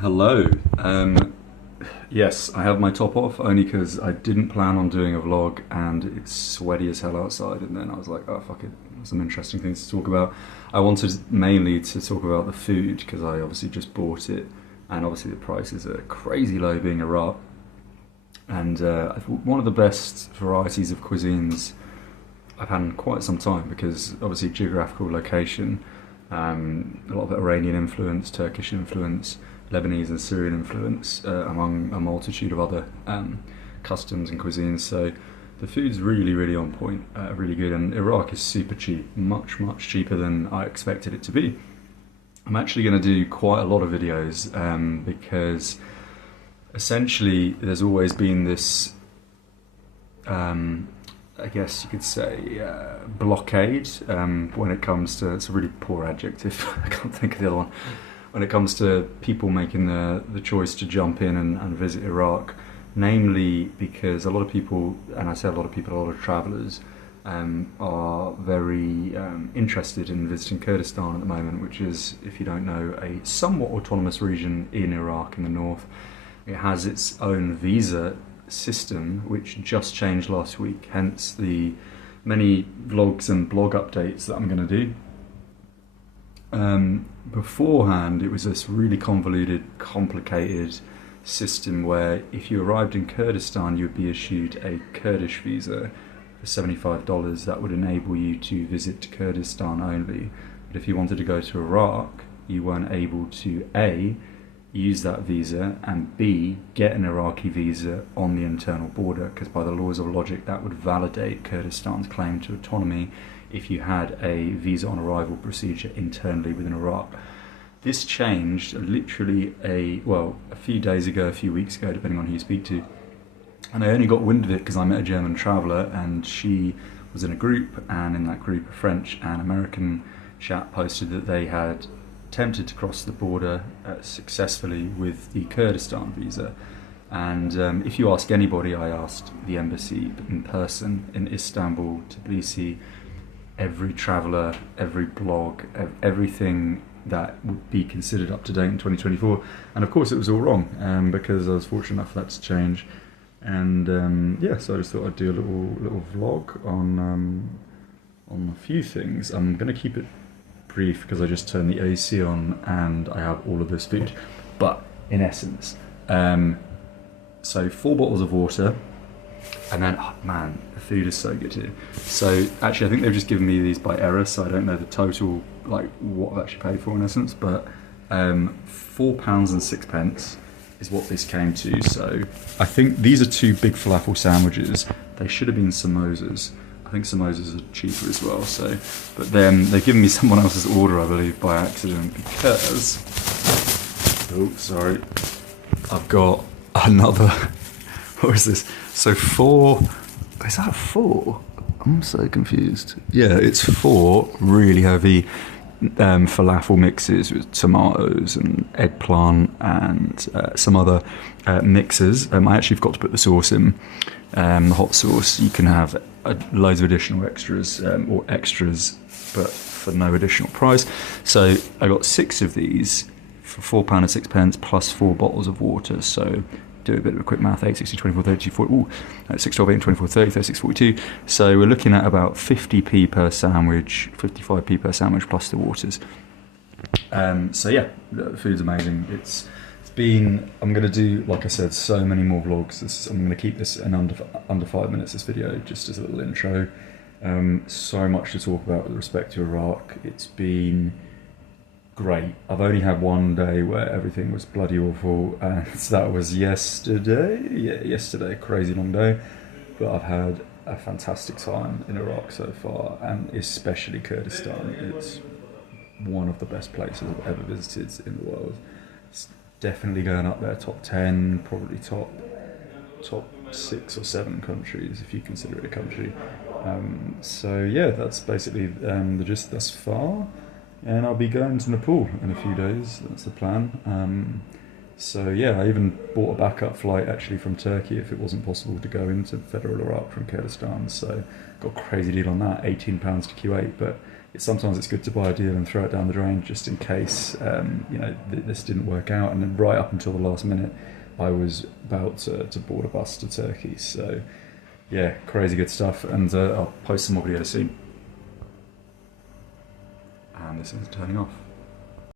Hello. Yes, I have my top off only because I didn't plan on doing a vlog and it's sweaty as hell outside. And then I was like, oh fuck it, some interesting things to talk about. I wanted mainly to talk about the food because I obviously just bought it, and obviously the prices are crazy low being Iraq. And I thought one of the best varieties of cuisines I've had in quite some time because obviously geographical location, a lot of Iranian influence, Turkish influence, Lebanese and Syrian influence, among a multitude of other customs and cuisines. So the food's really, really on point, really good, and Iraq is super cheap, much, much cheaper than I expected it to be. I'm actually going to do quite a lot of videos because essentially there's always been this, I guess you could say, blockade when it comes to, it's a really poor adjective, I can't think of the other one, when it comes to people making the choice to jump in and visit Iraq, namely because a lot of people, and I say a lot of people, a lot of travellers, are very interested in visiting Kurdistan at the moment, which is, if you don't know, a somewhat autonomous region in Iraq in the north. It has its own visa system, which just changed last week, hence the many vlogs and blog updates that I'm going to do. Beforehand, it was this really convoluted, complicated system where if you arrived in Kurdistan, you would be issued a Kurdish visa for $75 that would enable you to visit Kurdistan only. But if you wanted to go to Iraq, you weren't able to A, use that visa, and B, get an Iraqi visa on the internal border, because by the laws of logic that would validate Kurdistan's claim to autonomy if you had a visa on arrival procedure internally within Iraq. This changed literally a few days ago, a few weeks ago, depending on who you speak to. And I only got wind of it because I met a German traveller and she was in a group, and in that group a French and American chap posted that they had attempted to cross the border successfully with the Kurdistan visa. And if you ask anybody, I asked the embassy in person in Istanbul, Tbilisi, every traveller, every blog, everything that would be considered up to date in 2024, and of course it was all wrong, because I was fortunate enough for that to change. And yeah, so I just thought I'd do a little vlog on a few things. I'm going to keep it brief because I just turned the AC on and I have all of this food. But in essence, so 4 bottles of water, and then, oh man, the food is so good here. So actually I think they've just given me these by error, so I don't know the total, like what I've actually paid for in essence, but £4.06 is what this came to. So I think these are 2 big falafel sandwiches. They should have been samosas. I think samosas are cheaper as well. So, but then they've given me someone else's order, I believe, by accident, because, oh sorry, I've got another, what is this? So 4, is that 4? I'm so confused. Yeah, it's 4 really heavy falafel mixes with tomatoes and eggplant and some other mixes. I actually forgot to put the sauce in, the hot sauce. You can have loads of additional extras, or extras, but for no additional price. So I got 6 of these for £4.06 plus 4 bottles of water. So do a bit of a quick math, 8, 60, 24, 32, 40, ooh, 6, 12, 8, 24, 30, 36, 42. So we're looking at about 50p per sandwich, 55p per sandwich plus the waters. So yeah, the food's amazing. It's been, I'm going to do, like I said, so many more vlogs. I'm going to keep this in under 5 minutes, this video, just as a little intro. So much to talk about with respect to Iraq. It's been great. I've only had one day where everything was bloody awful, and that was yesterday. Yeah, yesterday, crazy long day. But I've had a fantastic time in Iraq so far, and especially Kurdistan. It's one of the best places I've ever visited in the world. It's definitely going up there, top 10, probably top 6 or 7 countries if you consider it a country. So yeah, that's basically the gist thus far. And I'll be going to Nepal in a few days, that's the plan. So yeah, I even bought a backup flight actually from Turkey if it wasn't possible to go into federal Iraq from Kurdistan. So got a crazy deal on that, £18 to Kuwait, but sometimes it's good to buy a deal and throw it down the drain just in case this didn't work out. And then right up until the last minute, I was about to board a bus to Turkey. So yeah, crazy good stuff, and I'll post some more videos soon. And this is turning off.